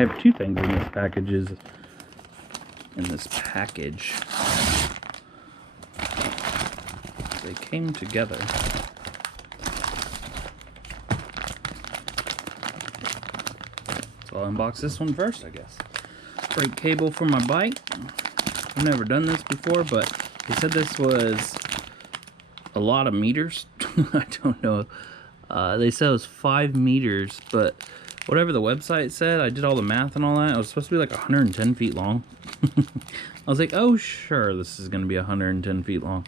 I have two things in this package. They came together. So I'll unbox this one first, I guess. Brake cable for my bike. I've never done this before, but they said this was a lot of meters. I don't know. They said it was 5 meters, but whatever the website said, I did all the math and all that. It was supposed to be like 110 feet long. I was like, oh sure, this is going to be 110 feet long.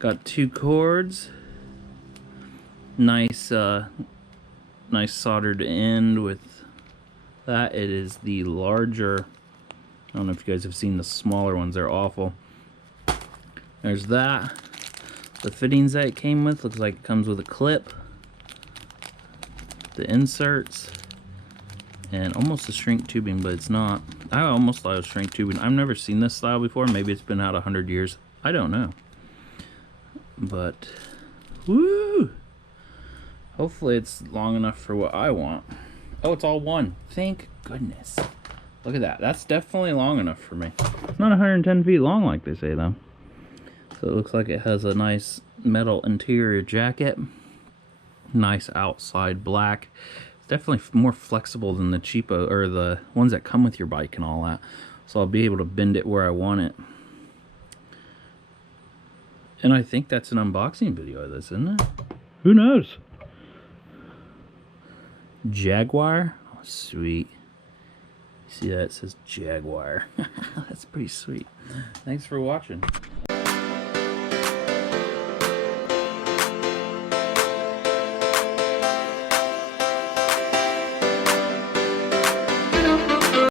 Got 2 cords. Nice, nice soldered end with that. It is the larger. I don't know if you guys have seen the smaller ones. They're awful. There's that. The fittings that it came with looks like it comes with a clip. The inserts. And almost a shrink tubing, but it's not. I almost thought it was shrink tubing. I've never seen this style before. Maybe it's been out 100 years. I don't know. But, woo! Hopefully it's long enough for what I want. Oh, it's all one. Thank goodness. Look at that. That's definitely long enough for me. It's not 110 feet long like they say, though. So it looks like it has a nice metal interior jacket. Nice outside black. It's definitely more flexible than the cheapo, or the ones that come with your bike and all that. So I'll be able to bend it where I want it. And I think that's an unboxing video of this, isn't it? Who knows? Jaguar? Oh, sweet. See that? It says Jaguar. That's pretty sweet. Thanks for watching.